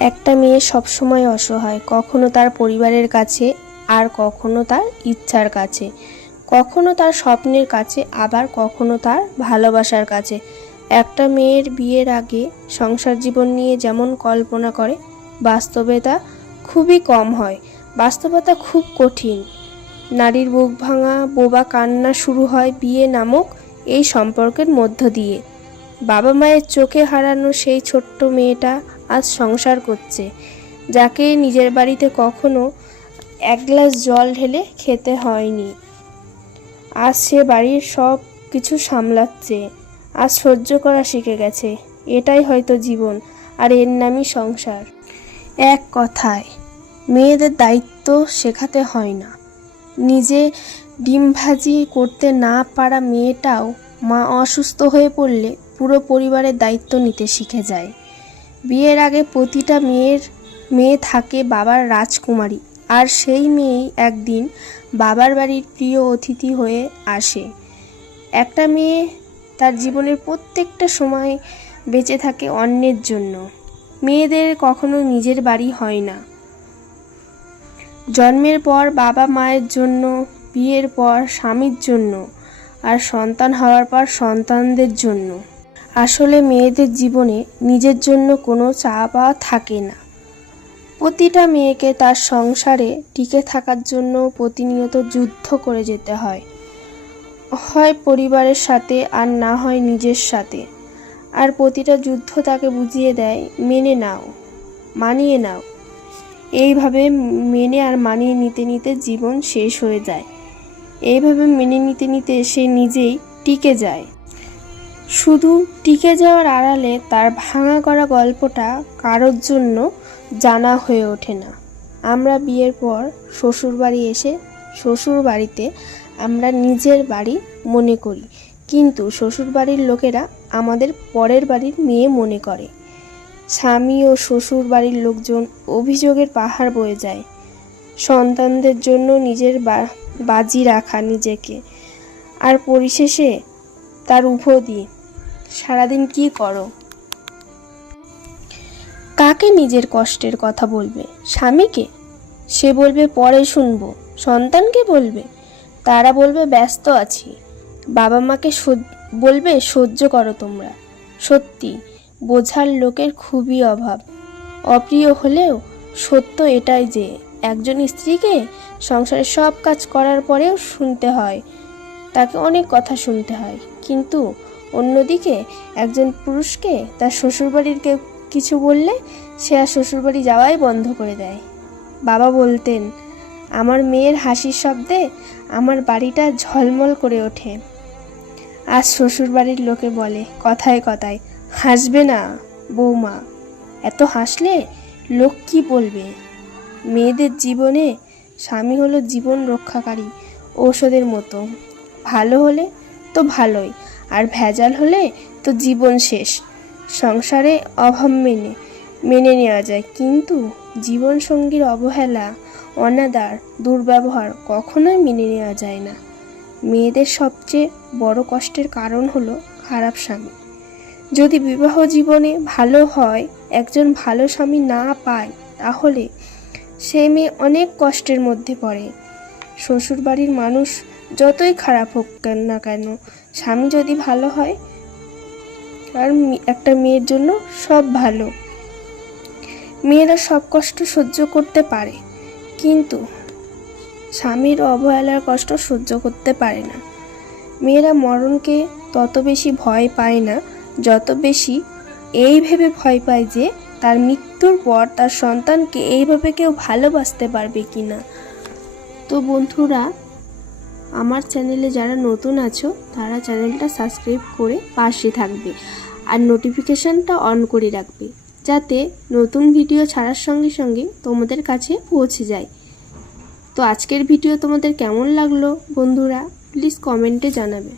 একটা মেয়ে সবসময় অসহায়, কখনো তার পরিবারের কাছে আর কখনো তার ইচ্ছার কাছে। কখনো তার স্বপ্নের কাছে, আবার কখনো তার ভালোবাসার কাছে। একটা মেয়ের বিয়ের আগে সংসার জীবন নিয়ে যেমন কল্পনা করে, বাস্তবে তা খুবই কম হয়। বাস্তবতা খুব কঠিন। নারীর বুক ভাঙা, বোবা কান্না শুরু হয় বিয়ে নামক এই সম্পর্কের মধ্য দিয়ে। বাবা মায়ের চোখে হারানো সেই ছোট্ট মেয়েটা আজ সংসার করছে, যাকে নিজের বাড়িতে কখনো এক গ্লাস জল ঢেলে খেতে হয়নি। আজ সে বাড়ির সব কিছু সামলাচ্ছে, আজ সহ্য করা শিখে গেছে, এটাই হয়তো জীবন, আর এর নামই সংসার। এক কথায়, মেয়েদের দায়িত্ব শেখাতে হয় না। নিজে ডিম ভাজি করতে না পারা মেয়েটাও মা অসুস্থ হয়ে পড়লে পুরো পরিবারের দায়িত্ব নিতে শিখে যায়। বিয়ের আগে প্রতিটা মেয়ের, মেয়ে থাকে বাবার রাজকুমারী, আর সেই মেয়েই একদিন বাবার বাড়ির প্রিয় অতিথি হয়ে আসে। একটা মেয়ে তার জীবনের প্রত্যেকটা সময় বেঁচে থাকে অন্যের জন্য। মেয়েদের কখনো নিজের বাড়ি হয় না। জন্মের পর বাবা মায়ের জন্য, বিয়ের পর স্বামীর জন্য, আর সন্তান হওয়ার পর সন্তানদের জন্য। আসলে মেয়েদের জীবনে নিজের জন্য কোনো পাওয়া থাকে না। প্রতিটা মেয়েকে তার সংসারে টিকে থাকার জন্য প্রতিনিয়ত যুদ্ধ করে যেতে হয়। হয় পরিবারের সাথে আর না হয় নিজের সাথে। আর প্রতিটা যুদ্ধ তাকে বুঝিয়ে দেয়, মেনে নাও, মানিয়ে নাও। এইভাবে মেনে আর মানিয়ে নিতে নিতে জীবন শেষ হয়ে যায়। এইভাবে মেনে নিতে নিতে সে নিজেই টিকে যায়। শুধু টিকে যাওয়ার আড়ালে তার ভাঙা করা গল্পটা কারোর জন্য জানা হয়ে ওঠে না। আমরা বিয়ের পর শ্বশুর বাড়ি এসে শ্বশুর বাড়িতে আমরা নিজের বাড়ি মনে করি, কিন্তু শ্বশুর বাড়ির লোকেরা আমাদের পরের বাড়ির মেয়ে মনে করে। স্বামী ও শ্বশুর বাড়ির লোকজন অভিযোগের পাহাড় বয়ে যায়, সন্তানদের জন্য নিজের বাজি রাখা নিজেকে, আর পরিশেষে তার উপদি সারাদিন কি করো? কাকে নিজের কষ্টের কথা বলবে? স্বামীকে? সে বলবে, পরে শুনব। সন্তানকে বলবে, তারা বলবে, ব্যস্ত আছি। বাবা মাকে বলবে, সহ্য করো তোমরা। সত্যি, বোঝার লোকের খুবই অভাব। অপ্রিয় হলেও সত্য এটাই যে, একজন স্ত্রীকে সংসারের সব কাজ করার পরেও শুনতে হয়। তাকে অনেক কথা শুনতে হয়। কিন্তু অন্যদিকে একজন পুরুষকে তার শ্বশুরবাড়ির কেউ কিছু বললে সে আর শ্বশুরবাড়ি যাওয়াই বন্ধ করে দেয়। বাবা বলতেন, আমার মেয়ের হাসির শব্দে আমার বাড়িটা ঝলমল করে ওঠে। আজ শ্বশুরবাড়ির লোকে বলে, কথায় কথায়, হাসবে না বৌমা। এত হাসলে লোক কি বলবে? মেয়েদের জীবনে স্বামী হলো জীবন রক্ষাকারী ঔষধের মতো। ভালো হলে তো ভালোই আর ভেজাল হলে তো জীবন শেষ। সংসারে অভাব মেনে মেনে নেওয়া যায়। কিন্তু জীবনসঙ্গীর অবহেলা, অনাদার, দুর্ব্যবহার কখনোই মেনে নেওয়া যায় না। মেয়েদের সবচেয়ে বড় কষ্টের কারণ হলো খারাপ স্বামী। যদি বিবাহ জীবনে ভালো হয়, একজন ভালো স্বামী না পায়, তাহলে সে মেয়ে অনেক কষ্টের মধ্যে পড়ে। শ্বশুরবাড়ির মানুষ যতই খারাপ হোক কেন না কেন স্বামী যদি ভালো হয়, আর একটা মেয়ের জন্য সব ভালো। মেয়েরা সব কষ্ট সহ্য করতে পারে, কিন্তু স্বামীর অবহেলার কষ্ট সহ্য করতে পারে না। মেয়েরা মরণকে তত বেশি ভয় পায় না, যত বেশি এই ভেবে ভয় পায় যে তার মৃত্যুর পর তার সন্তানকে এইভাবে কেউ ভালোবাসতে পারবে কি না তো বন্ধুরা আমার চ্যানেলে যারা নতুন আছো, তারা চ্যানেলটা সাবস্ক্রাইব করে পাশে থাকবে আর নোটিফিকেশানটা অন করে রাখবে, যাতে নতুন ভিডিও ছাড়ার সঙ্গে সঙ্গে তোমাদের কাছে পৌঁছে যায়। তো আজকের ভিডিও তোমাদের কেমন লাগল বন্ধুরা প্লিজ কমেন্টে জানাবে।